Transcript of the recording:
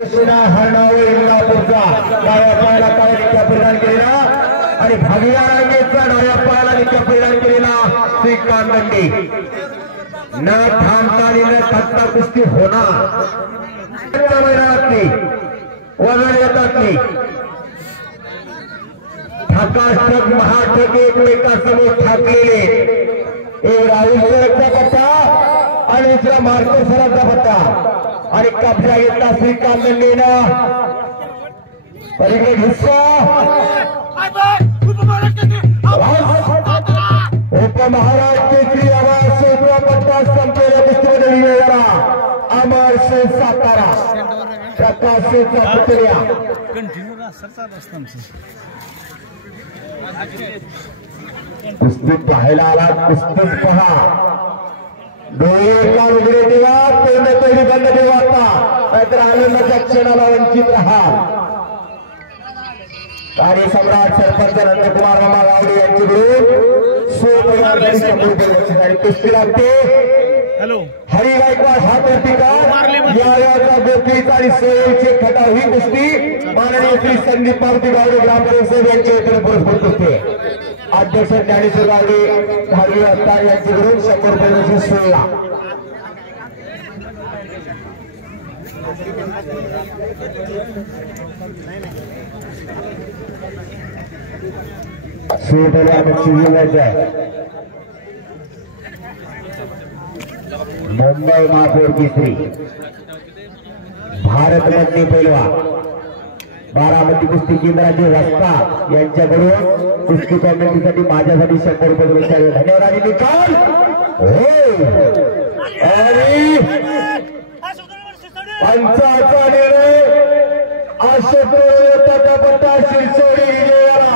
हरणावर इंदापूरचा डाव्या पायाला काळ्या परिधान केलेला आणि भागीया रांगेचा डाव्या पायाला नित्या परिधान केलेला श्रीकांत दंडे न थांबता आणि न थकता कुस्ती होणार मैदानातली वजन येतात नाही ठाकाष्टक महाठक एकमेकासमोर ठाकलेले एक राहुल शेखचा पट्टा आणि दुसरा मार्को सरांचा पट्टा आणि कब्जा घेतला श्रीकांत दंडेनं पलीकडे हिस्सा उपमहाराज केसरी आवाज सोजवा पट्टा संपलेल्या कुस्तीमध्ये विजयी अमर शेख सातारा प्रकाश शेखचा पुतळ्या कुस्ती पाहायला आला कुस्तीच पहा डोळे उघडे ठेवा तोंड बंद ठेवा आता नाहीतर आनंदाच्या क्षणाला वंचित राहा कार्यसम्राट सरपंच नंदकुमार मामा गावडे यांच्याकडून 16 कुस्ती लागते हरी गायकवाड हा प्रतिकार याचा गोपीच आणि सोयीचे खटाव ही कुस्ती माननीय श्री संदीप पावती गावडे ग्रामपंचायत यांच्या वतीने पुरस्कृत कुस्ती अध्यक्ष ज्ञानेश्वर गावडे धारवी अत्तार यांच्याकडून 100 रुपये 16 मुंबई महापौर केसरी भारत मधले पैलवा बारामती कुस्ती केंद्राचे रस्ता यांच्याकडून कुस्ती कॉमेंट्रीसाठी माझ्यासाठी 100 रुपये धन्यवाद आणि निकाल आणि पंचाचा निर्णय अशोक पट्टा शिरसोडी विजयाला